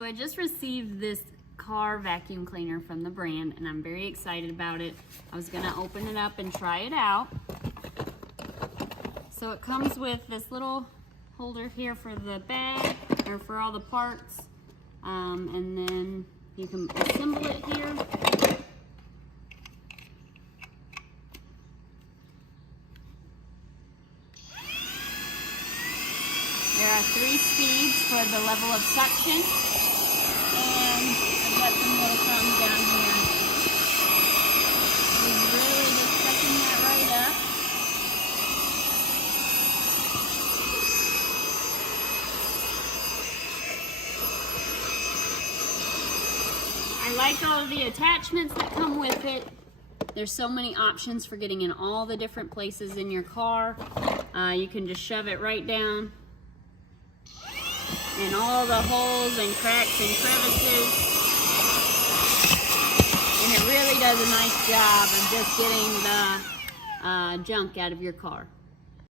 So I just received this car vacuum cleaner from the brand and I'm very excited about it. I was gonna open it up and try it out. So it comes with this little holder here for the bag, or for all the parts. And then you can assemble it here. There are 3 speeds for the level of suction. And I've got some little thumbs down here. It's really just sucking that right up. I like all of the attachments that come with it. There's so many options for getting in all the different places in your car. You can just shove it right down in all the holes and cracks and crevices. And it really does a nice job of just getting the junk out of your car.